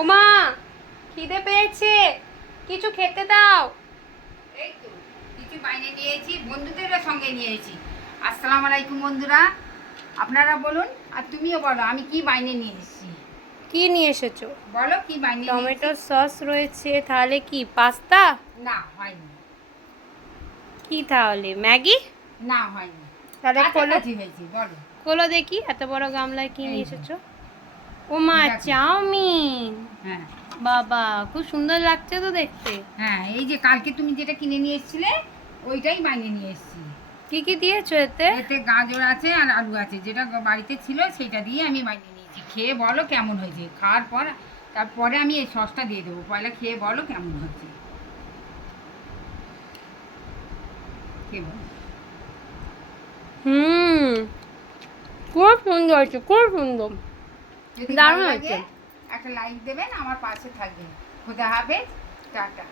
ওমা, খিদে পেয়েছে, কিছু খেতে দাও। এই তো কিছু বাইরে নিয়েছি, বন্ধুদের সঙ্গে নিয়েছি। আসসালামু আলাইকুম বন্ধুরা, আপনারা বলুন আর তুমিও বলো আমি কি বাইরে নিয়ে এসেছি। কি নিয়ে এসেছো? বলো কি বাইরে নিয়ে টমেটো এসেছি। সস রয়েছে, তাহলে কি পাস্তা? না হয়নি। কি তাহলে ম্যাগি? না হয়নি। তাহলে খোলো, কাছাকাছি হয়েছে, বলো। খোলো দেখি এত বড় গামলায় কি এই নিয়ে যে। এসেছো। ওমা, দেখো। চাউমিন। হ্যাঁ বাবা, খুব সুন্দর লাগছে তো দেখতে। হ্যাঁ, এই যে কালকে তুমি যেটা কিনে নিয়ে এসেছিলে ওইটাই বাইরে নিয়ে এসেছি। কি কি দিয়েছো এতে? এতে গাজর আছে আর আলু আছে, যেটা বাড়িতে ছিল সেটা দিয়ে আমি বাইরে নিয়েছি। খেয়ে বলো কেমন হয়েছে, খাওয়ার পর তারপরে আমি এই সসটা দিয়ে দেবো। পয়লা খেয়ে বলো কেমন হচ্ছে। কে বলো? হুম, খুব সুন্দর হয়েছে, খুব সুন্দর। যদি দারুণ ভালো হয়েছে। লাগে একটা লাইক দেবেন, আমার পাশে থাকবেন। খোদা হাফেজ, টাটা।